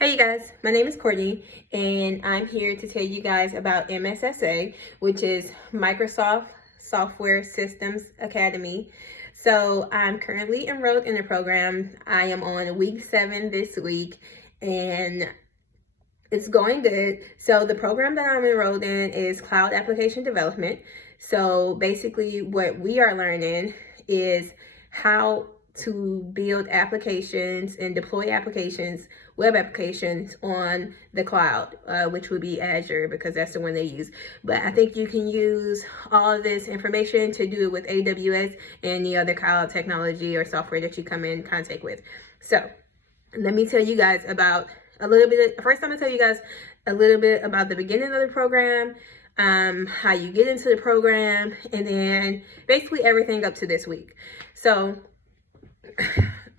Hey you guys, my name is Courtney and I'm here to tell you guys about MSSA, which is Microsoft Software Systems Academy. So I'm currently enrolled in the program. I am on week 7 this week and it's going good. So the program that I'm enrolled in is Cloud Application Development. So basically what we are learning is how to build applications and deploy applications, web applications on the cloud, which would be Azure because that's the one they use. But I think you can use all of this information to do it with AWS and the other cloud technology or software that you come in contact with. So let me tell you guys about first I'm gonna tell you guys a little bit about the beginning of the program, how you get into the program, and then basically everything up to this week. So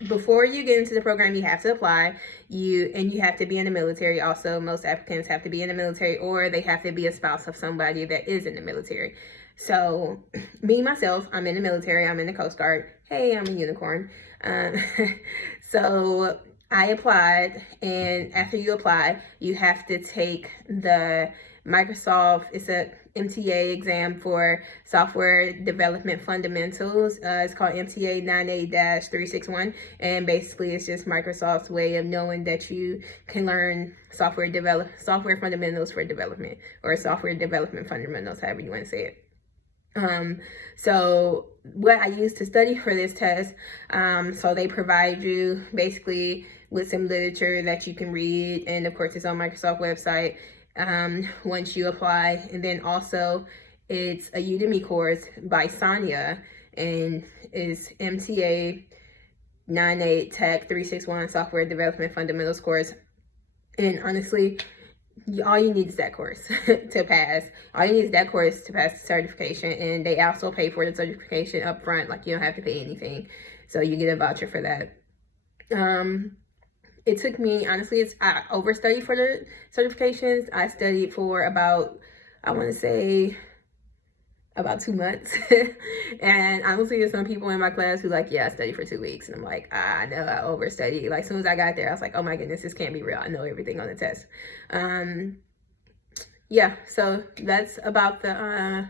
before you get into the program, you have to apply. You have to be in the military. Also, most applicants have to be in the military, or they have to be a spouse of somebody that is in the military. So me myself, I'm in the military. I'm in the Coast Guard. Hey, I'm a unicorn. So I applied, and after you apply, you have to take the Microsoft, it's a MTA exam for Software Development Fundamentals. It's called MTA 98-361, and basically it's just Microsoft's way of knowing that you can learn software fundamentals for development, or software development fundamentals, however you want to say it. So what I use to study for this test, so they provide you basically with some literature that you can read, and of course it's on Microsoft website once you apply. And then also it's a Udemy course by Sonia, and is MTA 98 Tech 361 Software Development Fundamentals course. And honestly, all you need is that course to pass. All you need is that course to pass the certification, and they also pay for the certification up front. Like, you don't have to pay anything, so you get a voucher for that. It took me, honestly, I overstudied for the certifications. I studied for about, I want to say, about 2 months. And honestly, there's some people in my class who like, yeah, I studied for 2 weeks. And I'm like, I know I overstudied. Like, as soon as I got there, I was like, oh my goodness, this can't be real. I know everything on the test. Yeah, so that's about the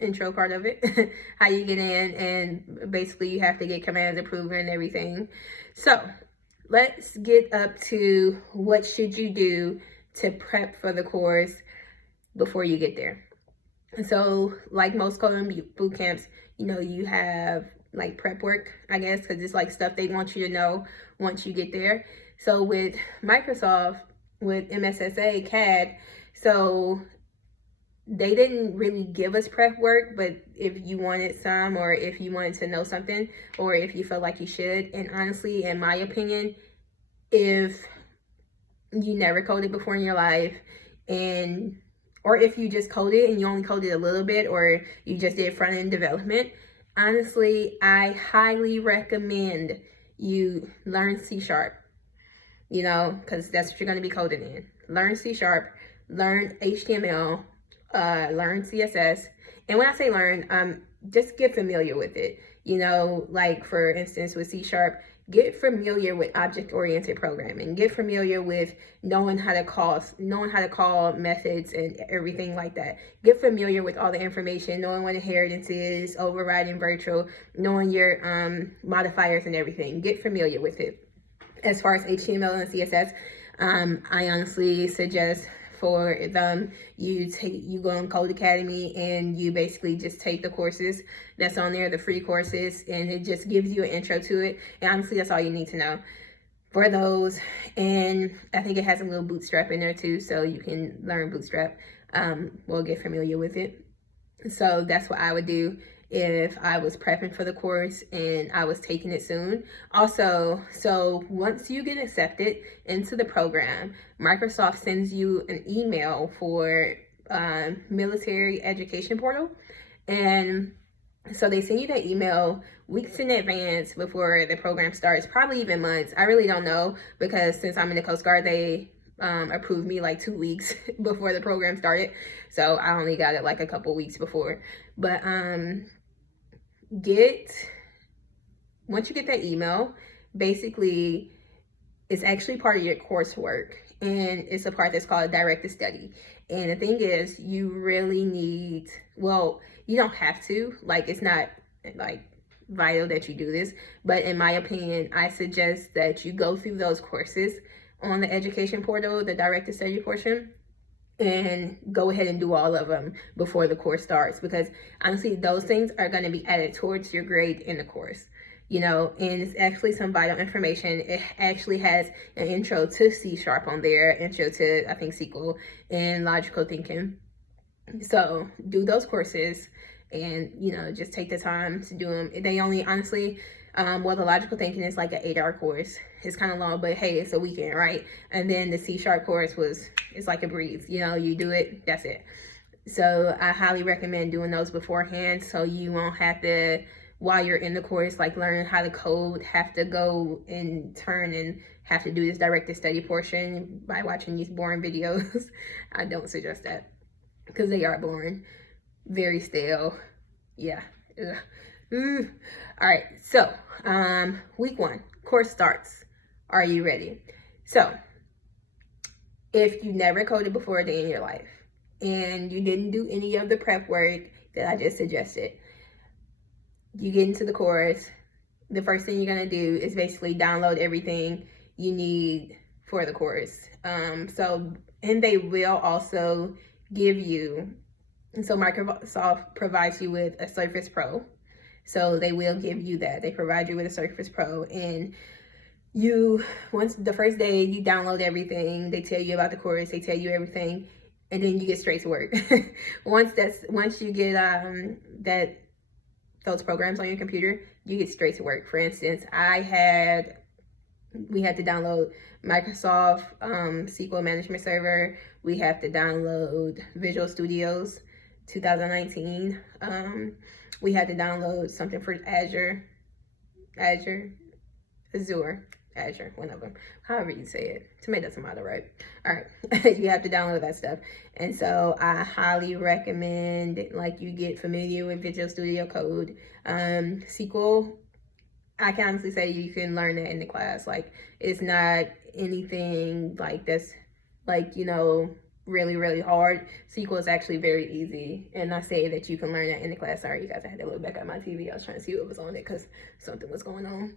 intro part of it. How you get in, and basically you have to get commands approved and everything. So let's get up to what should you do to prep for the course before you get there. So like most coding boot camps, you have like prep work, I guess, because it's like stuff they want you to know once you get there. So with Microsoft, with MSSA CAD, so they didn't really give us prep work, but if you wanted some, or if you wanted to know something, or if you felt like you should, and honestly, in my opinion, if you never coded before in your life, or if you just coded and you only coded a little bit, or you just did front-end development, honestly, I highly recommend you learn C#, because that's what you're going to be coding in. Learn C#, learn HTML, learn CSS. And when I say learn, just get familiar with it. Like for instance with C#, get familiar with object-oriented programming. Get familiar with knowing how to call methods and everything like that. Get familiar with all the information, knowing what inheritance is, overriding virtual, knowing your modifiers and everything. Get familiar with it. As far as HTML and CSS, I honestly suggest for them, you go on Code Academy, and you basically just take the courses that's on there, the free courses, and it just gives you an intro to it. And honestly, that's all you need to know for those. And I think it has a little Bootstrap in there too, so you can learn Bootstrap. We'll get familiar with it. So that's what I would do if I was prepping for the course and I was taking it soon. Also, so once you get accepted into the program, Microsoft sends you an email for military education portal. And so they send you that email weeks in advance before the program starts, probably even months. I really don't know, because since I'm in the Coast Guard, they approved me like 2 weeks before the program started. So I only got it like a couple weeks before. But once you get that email, basically it's actually part of your coursework, and it's a part that's called directed study. And the thing is, you really need, well, you don't have to, like, it's not like vital that you do this, but in my opinion, I suggest that you go through those courses on the education portal, the directed study portion, and go ahead and do all of them before the course starts, because honestly those things are going to be added towards your grade in the course, you know. And it's actually some vital information. It actually has an intro to C# on there, intro to I think SQL and logical thinking. So do those courses, and you know, just take the time to do them. They only, honestly, well, the logical thinking is like an 8-hour course. It's kind of long, but hey, it's a weekend, right? And then the C# course it's like a breeze. You know, you do it, that's it. So I highly recommend doing those beforehand, so you won't have to, while you're in the course, like learning how to code, have to go and turn and have to do this directed study portion by watching these boring videos. I don't suggest that, because they are boring, very stale. Yeah. All right, so week 1, course starts. Are you ready? So if you never coded before a day in your life and you didn't do any of the prep work that I just suggested, you get into the course, the first thing you're going to do is basically download everything you need for the course. And they will also give you, so Microsoft provides you with a Surface Pro. So they will give you that. They provide you with a Surface Pro, and once the first day you download everything, they tell you about the course, they tell you everything, and then you get straight to work. once you get those programs on your computer, you get straight to work. For instance, we had to download Microsoft SQL Management Server. We have to download Visual Studios 2019. We had to download something for Azure, one of them, however you say it. Tomato, right? All right. You have to download that stuff. And so I highly recommend, like, you get familiar with Visual Studio Code. SQL, I can honestly say you can learn that in the class. Like, it's not anything like that's, like, you know, really, really hard. SQL is actually very easy, and I say that you can learn that in the class. Sorry, you guys, I had to look back at my TV. I was trying to see what was on it because something was going on.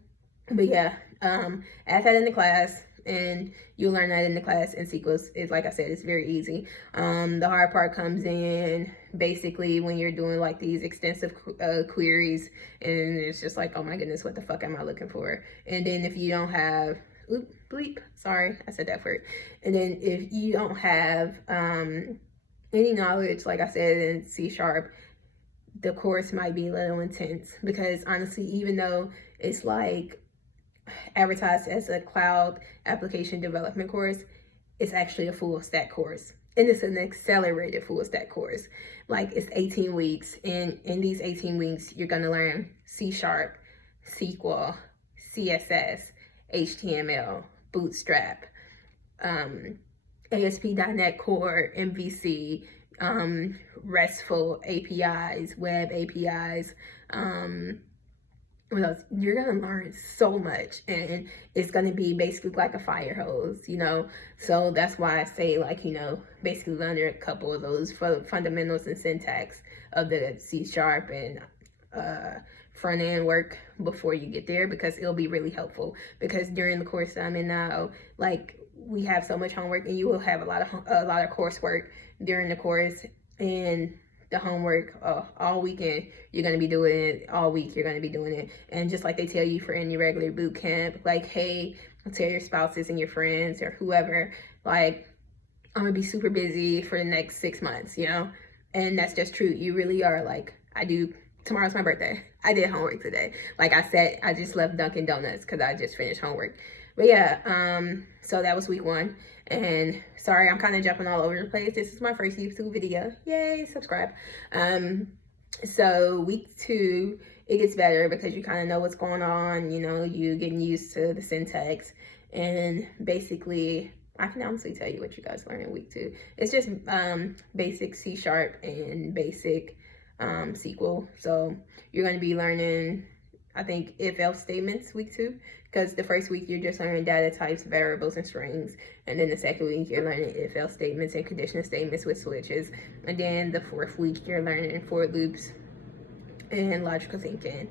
But yeah, add that in the class, and you'll learn that in the class. And SQL is, like I said, it's very easy. The hard part comes in basically when you're doing like these extensive queries, and it's just like, oh my goodness, what the fuck am I looking for? And then if you don't have, bleep, sorry, I said that word. And then if you don't have any knowledge, like I said, in C#, the course might be a little intense, because honestly, even though it's like advertised as a cloud application development course, it's actually a full stack course, and it's an accelerated full stack course. Like, it's 18 weeks, and in these 18 weeks you're going to learn C#, SQL, CSS, HTML, Bootstrap, ASP.NET Core, MVC, RESTful APIs, web APIs. What else? You're gonna learn so much, and it's gonna be basically like a fire hose, you know. So that's why I say, like, you know, basically learn a couple of those fundamentals and syntax of the C# and front end work before you get there, because it'll be really helpful. Because during the course I'm in now, like, we have so much homework, and you will have a lot of coursework during the course, and the homework all weekend you're going to be doing it, all week you're going to be doing it. And just like they tell you for any regular boot camp, like, hey, tell your spouses and your friends or whoever, like, I'm gonna be super busy for the next 6 months, you know. And that's just true. You really are. Like, tomorrow's my birthday. I did homework today. Like I said, I just left Dunkin' Donuts because I just finished homework. But yeah, so that was week 1. And sorry, I'm kind of jumping all over the place. This is my first YouTube video. Yay, subscribe. So week 2, it gets better because you kind of know what's going on. You know, you getting used to the syntax. And basically, I can honestly tell you what you guys learn in week 2. It's just basic C# and basic SQL. So you're going to be learning I think if else statements week 2, because the first week you're just learning data types, variables, and strings, and then the second week you're learning if else statements and conditional statements with switches, and then the 4th week you're learning for loops and logical thinking,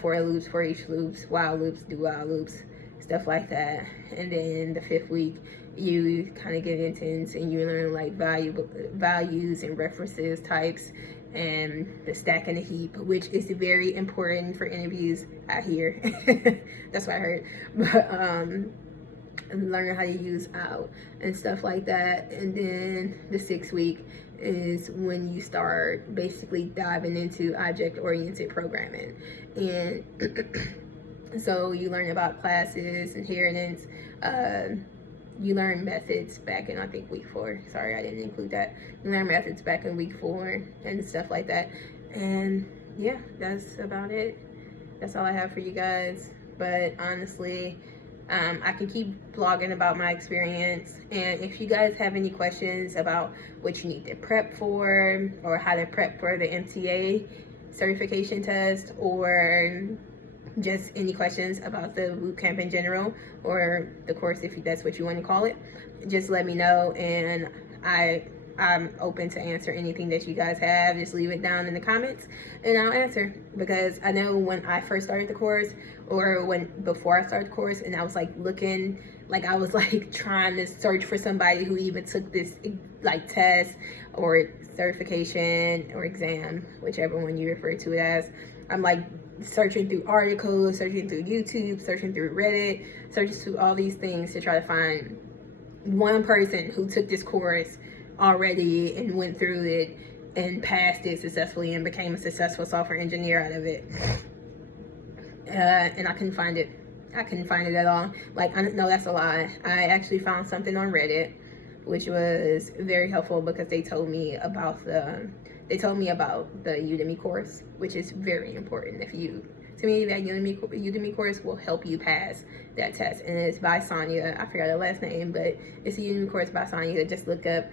for loops, for each loops, while loops, do while loops, stuff like that. And then the 5th week you kind of get intense and you learn like values and references types and the stack and the heap, which is very important for interviews out here. That's what I heard. But learning how to use out and stuff like that. And then the 6th week is when you start basically diving into object-oriented programming. And so you learn about classes, inheritance, you learn methods back in, I think, week 4. Sorry, I didn't include that. You learn methods back in week 4 and stuff like that. And yeah, that's about it. That's all I have for you guys. But honestly, I can keep blogging about my experience. And if you guys have any questions about what you need to prep for, or how to prep for the MTA certification test, or just any questions about the bootcamp in general, or the course, if that's what you want to call it, just let me know, and I'm open to answer anything that you guys have. Just leave it down in the comments and I'll answer, because I know when I first started the course, or before I started the course, and I was like looking, like I was like trying to search for somebody who even took this like test or certification or exam, whichever one you refer to it as. I'm like searching through articles, searching through YouTube, searching through Reddit, searching through all these things to try to find one person who took this course already and went through it and passed it successfully and became a successful software engineer out of it. And I couldn't find it. I couldn't find it at all. Like, no, that's a lie. I actually found something on Reddit, which was very helpful, because they told me about the Udemy course, which is very important. To me, that Udemy course will help you pass that test. And it's by Sonia. I forgot her last name, but it's a Udemy course by Sonia. Just look up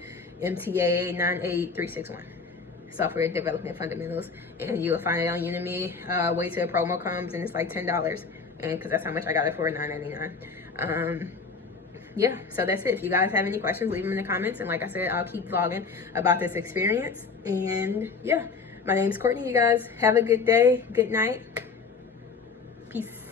MTA 98361, Software Development Fundamentals, and you'll find it on Udemy. Wait till a promo comes and it's like $10, and because that's how much I got it for, $9.99. Yeah, so that's it. If you guys have any questions, leave them in the comments. And like I said, I'll keep vlogging about this experience. And yeah, my name's Courtney. You guys have a good day, good night. Peace.